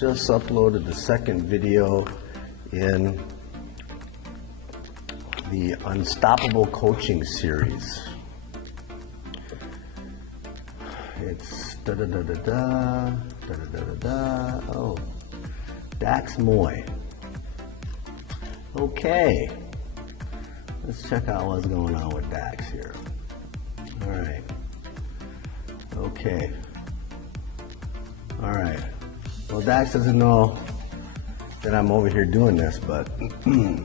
just uploaded the second video in the Unstoppable Coaching series. It's oh, Dax Moy. Okay, let's check out what's going on with Dax here. All right. Okay. All right. Well, Dax doesn't know that I'm over here doing this, but hey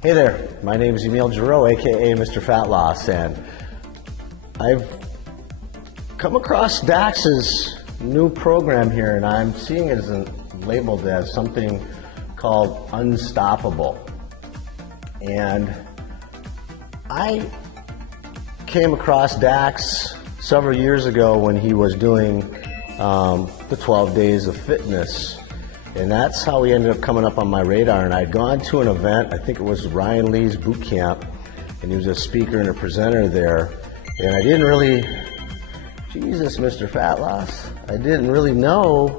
there, my name is Emile Jarreau, aka Mr. Fat Loss, and I've come across Dax's new program here, and I'm seeing it as labeled as something called Unstoppable. And I came across Dax several years ago when he was doing the 12 days of fitness, and that's how he ended up coming up on my radar. And I'd gone to an event, I think it was Ryan Lee's boot camp, and he was a speaker and a presenter there, and I didn't really, Jesus, Mr. Fat Loss, I didn't really know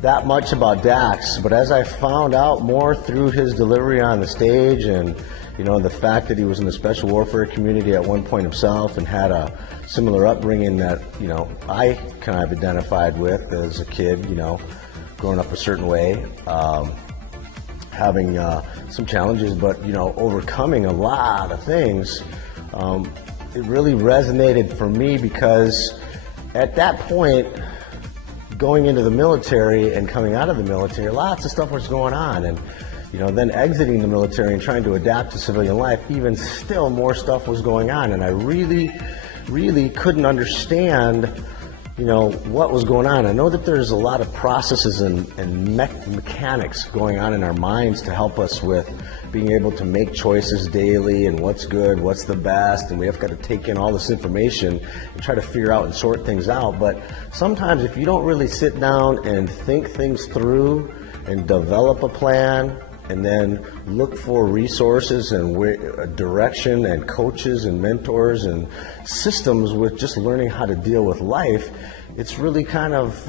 that much about Dax, but as I found out more through his delivery on the stage, and the fact that he was in the special warfare community at one point himself and had a similar upbringing that I kind of identified with as a kid, growing up a certain way, having some challenges, but overcoming a lot of things. It really resonated for me because at that point, going into the military and coming out of the military, lots of stuff was going on, and then exiting the military and trying to adapt to civilian life, even still more stuff was going on, and I really couldn't understand what was going on. I know that there's a lot of processes and mechanics going on in our minds to help us with being able to make choices daily and what's good, what's the best, and we have got to take in all this information and try to figure out and sort things out. But sometimes if you don't really sit down and think things through and develop a plan and then look for resources and direction and coaches and mentors and systems with just learning how to deal with life, it's really kind of,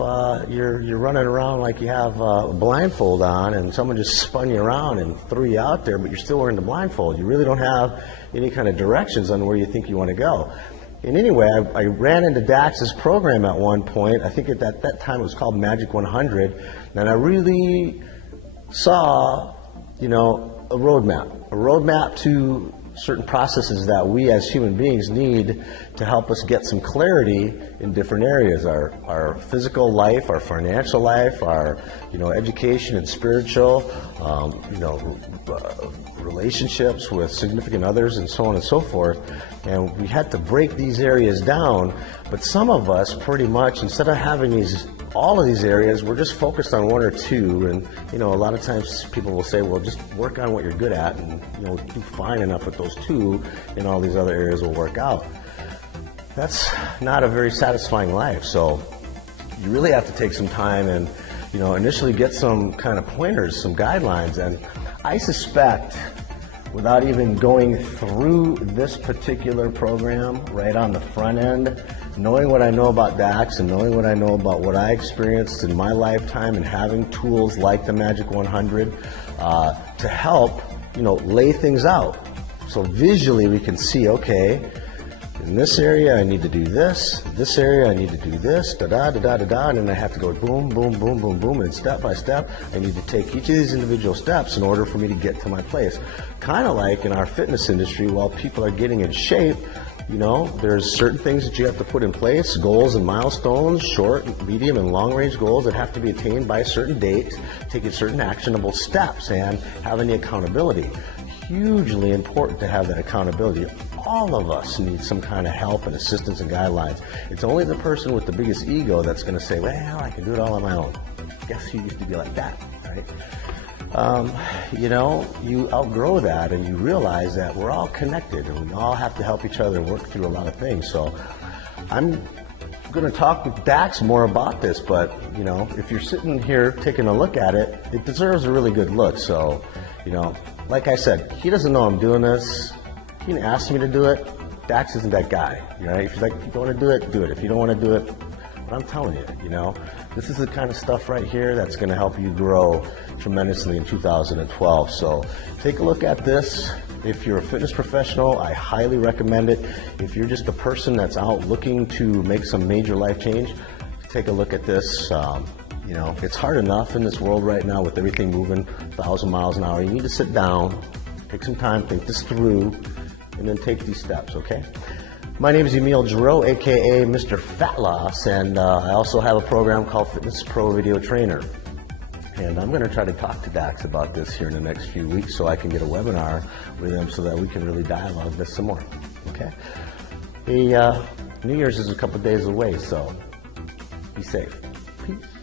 you're running around like you have a blindfold on and someone just spun you around and threw you out there, but you're still wearing the blindfold. You really don't have any kind of directions on where you think you want to go. And anyway, I ran into Dax's program at one point. I think at that time it was called Magic 100, and I really saw a roadmap to certain processes that we as human beings need to help us get some clarity in different areas, our physical life, our financial life, our education and spiritual, relationships with significant others, and so on and so forth. And we had to break these areas down, but some of us pretty much, instead of having all of these areas, we're just focused on one or two, and a lot of times people will say, well, just work on what you're good at, and do fine enough with those two, and all these other areas will work out. That's not a very satisfying life. So you really have to take some time and initially get some kind of pointers, some guidelines. And I suspect, without even going through this particular program right on the front end, knowing what I know about Dax and knowing what I know about what I experienced in my lifetime and having tools like the Magic 100 to help, lay things out. So visually we can see, okay, in this area I need to do this area I need to do this, and then I have to go boom, boom, boom, boom, boom, and step by step I need to take each of these individual steps in order for me to get to my place. Kind of like in our fitness industry, while people are getting in shape, there's certain things that you have to put in place, goals and milestones, short, medium, and long-range goals that have to be attained by a certain date, taking certain actionable steps, and having the accountability. Hugely important to have that accountability. All of us need some kind of help and assistance and guidelines. It's only the person with the biggest ego that's going to say, well, I can do it all on my own. Guess you used to be like that, right? You outgrow that and you realize that we're all connected and we all have to help each other work through a lot of things. So I'm going to talk with Dax more about this, but if you're sitting here taking a look at it, it deserves a really good look. So, like I said, he doesn't know I'm doing this. He didn't ask me to do it. Dax isn't that guy, right? If he's like, if you want to do it, do it. If you don't want to do it, But I'm telling you, this is the kind of stuff right here that's going to help you grow tremendously in 2012. So take a look at this. If you're a fitness professional, I highly recommend it. If you're just a person that's out looking to make some major life change, take a look at this. It's hard enough in this world right now with everything moving 1,000 miles an hour. You need to sit down, take some time, think this through, and then take these steps, okay? My name is Emile Jarreau, aka Mr. Fat Loss, and I also have a program called Fitness Pro Video Trainer. And I'm going to try to talk to Dax about this here in the next few weeks so I can get a webinar with him so that we can really dialogue this some more, okay? New Year's is a couple days away, so be safe. Peace.